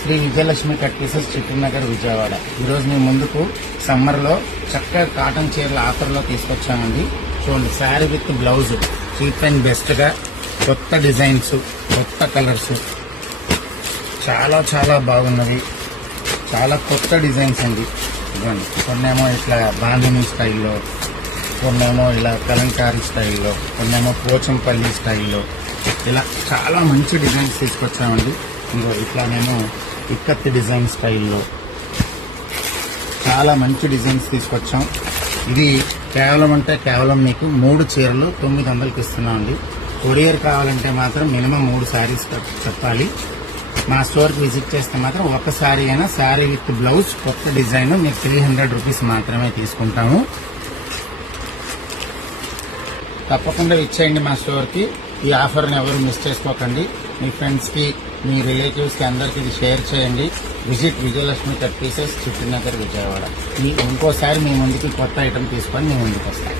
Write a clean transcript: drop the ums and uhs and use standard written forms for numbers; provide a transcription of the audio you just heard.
Shri Vijayalakshmi cut pieces Chittinagar Vijayawada. ఈరోజు మీ ముందుకు సమ్మర్లో చక్కగా కాటన్ చీరల ఆఫర్లో తీసుకొచ్చామండి. చూడండి, sari with blouse cheap and బెస్ట్గా కొత్త డిజైన్స్, కొత్త కలర్స్, చాలా చాలా బాగున్నవి. చాలా కొత్త డిజైన్స్ అండి. ఇవ్వండి, కొన్నేమో ఇట్లా బాంధిని స్టైల్లో, కొన్నేమో ఇలా కలంకారీ స్టైల్లో, కొన్నేమో పోచంపల్లి స్టైల్లో, ఇలా చాలా మంచి డిజైన్స్ తీసుకొచ్చామండి. ఇంకో ఇట్లానేమో ఇక్కత్తి డిజైన్ స్టైల్లో చాలా మంచి డిజైన్స్ తీసుకొచ్చాం. ఇది కేవలం అంటే కేవలం మీకు 3 చీరలు 900కి ఇస్తున్నామండి. కొరియర్ కావాలంటే మాత్రం మినిమం 3 శారీస్ చెప్పాలి. మా స్టోర్కి విజిట్ చేస్తే మాత్రం ఒక శారీ అయినా శారీ విత్ బ్లౌజ్ కొత్త డిజైన్ మీకు 300 రూపీస్ మాత్రమే తీసుకుంటాము. తప్పకుండా ఇచ్చేయండి మా స్టోర్కి. ఈ ఆఫర్ని ఎవరు మిస్ చేసుకోకండి. మీ ఫ్రెండ్స్కి, మీ రిలేటివ్స్కి అందరికీ ఇది షేర్ చేయండి. Visit Vijayalakshmi cut pieces Chittinagar Vijayawada. ఇంకోసారి మీ ముందుకి కొత్త ఐటమ్ తీసుకొని మీ ముందుకు వస్తాను.